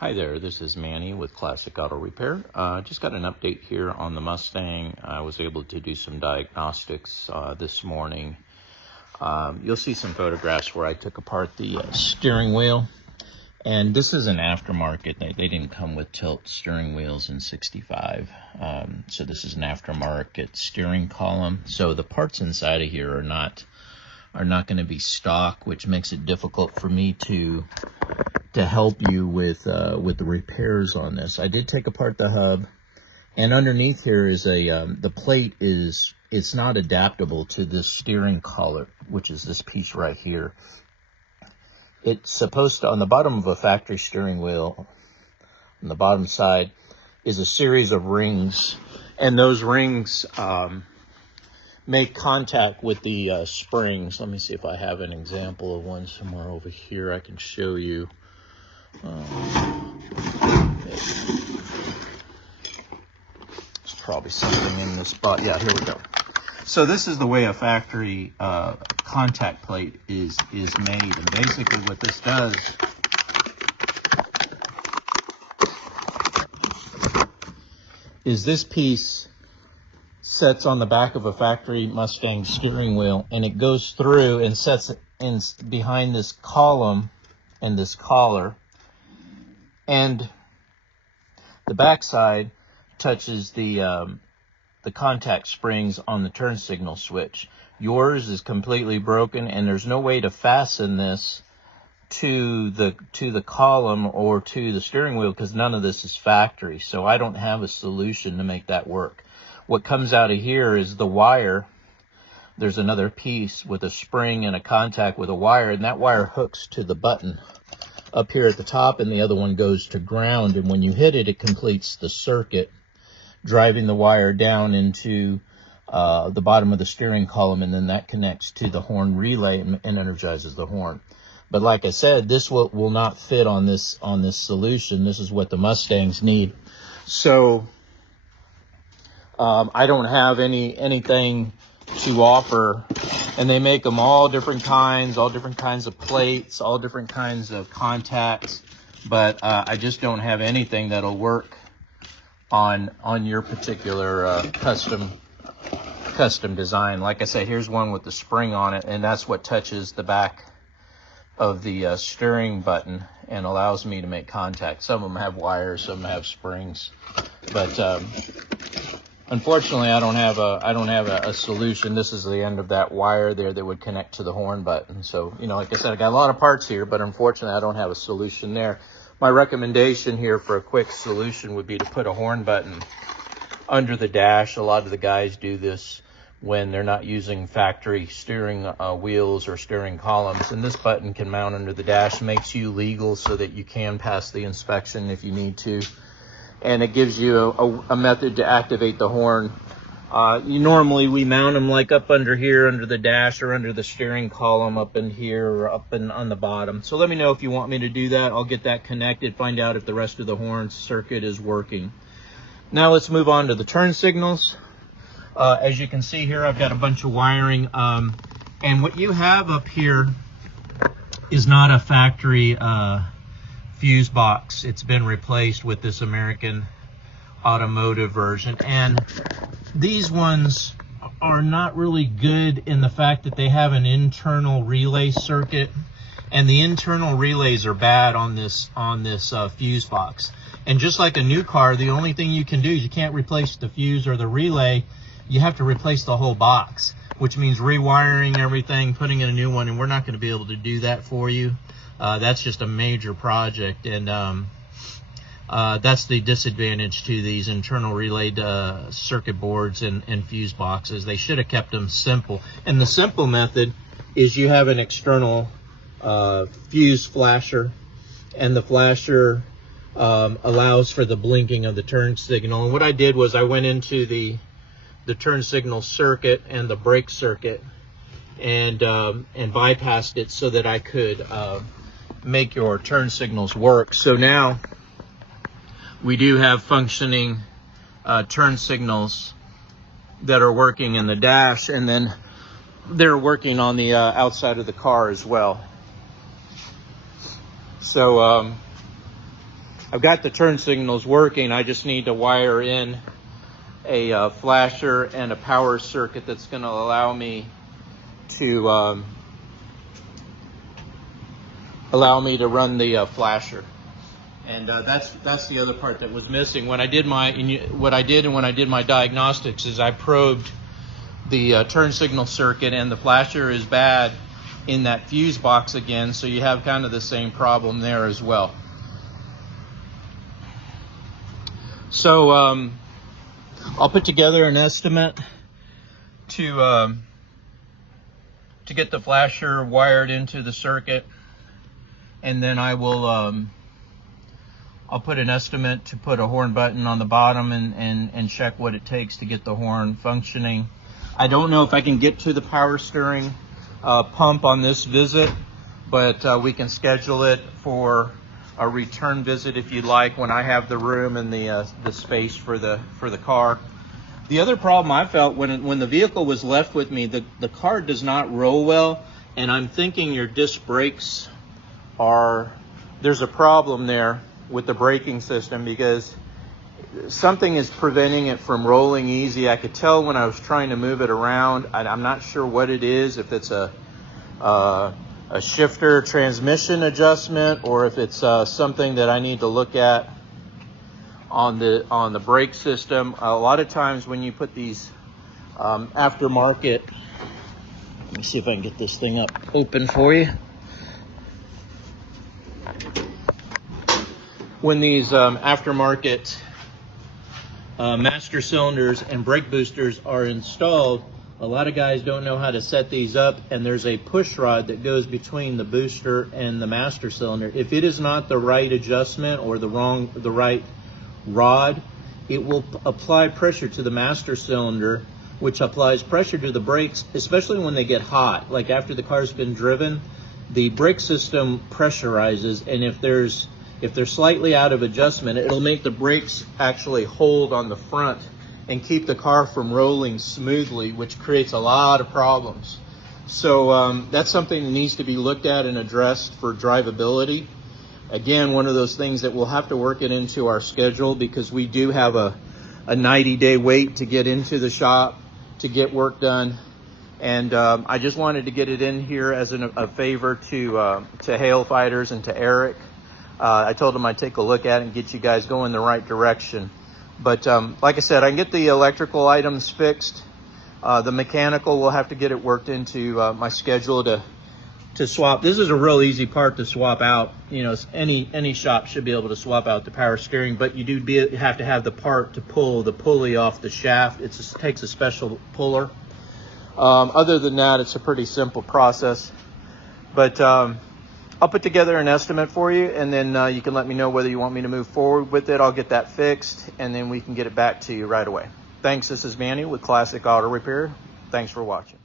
Hi there, this is Manny with Classic Auto Repair. Just got an update here on the Mustang. I was able to do some diagnostics this morning. You'll see some photographs where I took apart the steering wheel. And this is an aftermarket. They didn't come with tilt steering wheels in 65. So this is an aftermarket steering column. So the parts inside of here are not going to be stock, which makes it difficult for me to help you with the repairs on this. I did take apart the hub, and underneath here is the plate it's not adaptable to this steering collar, which is this piece right here. It's supposed to, on the bottom of a factory steering wheel, on the bottom side, is a series of rings, and those rings make contact with the springs. Let me see if I have an example of one somewhere over here I can show you. There's probably something in this spot. Yeah, here we go. So this is the way a factory contact plate is made, and basically what this does is this piece sets on the back of a factory Mustang steering wheel, and it goes through and sets in behind this column and this collar, and the backside touches the contact springs on the turn signal switch. Yours is completely broken, and there's no way to fasten this to the column or to the steering wheel because none of this is factory. So I don't have a solution to make that work. What comes out of here is the wire. There's another piece with a spring and a contact with a wire, and that wire hooks to the button up here at the top, and the other one goes to ground, and when you hit it, it completes the circuit, driving the wire down into the bottom of the steering column, and then that connects to the horn relay and energizes the horn. But like I said, this will not fit on this solution. This is what the Mustangs need. So I don't have anything to offer, and they make them all different kinds of plates, all different kinds of contacts, but I just don't have anything that'll work on your particular custom design. Like I said, here's one with the spring on it, and that's what touches the back of the steering button and allows me to make contact. Some of them have wires, some have springs, but unfortunately, I don't have a solution. This is the end of that wire there that would connect to the horn button. So, like I said, I got a lot of parts here, but unfortunately, I don't have a solution there. My recommendation here for a quick solution would be to put a horn button under the dash. A lot of the guys do this when they're not using factory steering wheels or steering columns. And this button can mount under the dash, makes you legal so that you can pass the inspection if you need to. And it gives you a method to activate the horn. Normally we mount them like up under here, under the dash, or under the steering column up in here, or up on the bottom. So let me know if you want me to do that. I'll get that connected, find out if the rest of the horn circuit is working. Now let's move on to the turn signals. As you can see here, I've got a bunch of wiring. And what you have up here is not a factory fuse box. It's been replaced with this American automotive version, and these ones are not really good in the fact that they have an internal relay circuit, and the internal relays are bad on this fuse box. And just like a new car, the only thing you can do is you can't replace the fuse or the relay. You have to replace the whole box, which means rewiring everything, putting in a new one, and we're not going to be able to do that for you. That's just a major project, and that's the disadvantage to these internal relayed circuit boards and fuse boxes. They should have kept them simple. And the simple method is you have an external fuse flasher, and the flasher allows for the blinking of the turn signal. And what I did was I went into the turn signal circuit and the brake circuit and bypassed it so that I could make your turn signals work. So now we do have functioning turn signals that are working in the dash, and then they're working on the outside of the car as well. So I've got the turn signals working. I just need to wire in a flasher and a power circuit that's going to allow me to run the flasher. And that's the other part that was missing. When I did my diagnostics is I probed the turn signal circuit, and the flasher is bad in that fuse box again, so you have kind of the same problem there as well. So I'll put together an estimate to get the flasher wired into the circuit, and then I will I'll put an estimate to put a horn button on the bottom and check what it takes to get the horn functioning. I don't know if I can get to the power steering pump on this visit, but we can schedule it for a return visit if you'd like, when I have the room and the space for the car. The other problem I felt when the vehicle was left with me, the car does not roll well, and I'm thinking your disc brakes there's a problem there with the braking system, because something is preventing it from rolling easy. I could tell when I was trying to move it around. I'm not sure what it is, if it's a shifter transmission adjustment, or if it's something that I need to look at on the brake system. A lot of times when you put these aftermarket, let me see if I can get this thing up open for you. When these aftermarket master cylinders and brake boosters are installed, a lot of guys don't know how to set these up, and there's a push rod that goes between the booster and the master cylinder. If it is not the right adjustment or the right rod, it will apply pressure to the master cylinder, which applies pressure to the brakes, especially when they get hot. Like after the car's been driven, the brake system pressurizes, and if they're slightly out of adjustment, it'll make the brakes actually hold on the front and keep the car from rolling smoothly, which creates a lot of problems. So that's something that needs to be looked at and addressed for drivability. Again, one of those things that we'll have to work it into our schedule, because we do have a 90-day wait to get into the shop to get work done. And I just wanted to get it in here as a favor to Hail Fighters and to Eric. I told him I'd take a look at it and get you guys going the right direction. But like I said, I can get the electrical items fixed. The mechanical, we'll have to get it worked into my schedule to swap. This is a real easy part to swap out. You know, any shop should be able to swap out the power steering, but you do have to have the part to pull the pulley off the shaft. It takes a special puller. Other than that, it's a pretty simple process. But I'll put together an estimate for you, and then you can let me know whether you want me to move forward with it. I'll get that fixed, and then we can get it back to you right away. Thanks. This is Manny with Classic Auto Repair. Thanks for watching.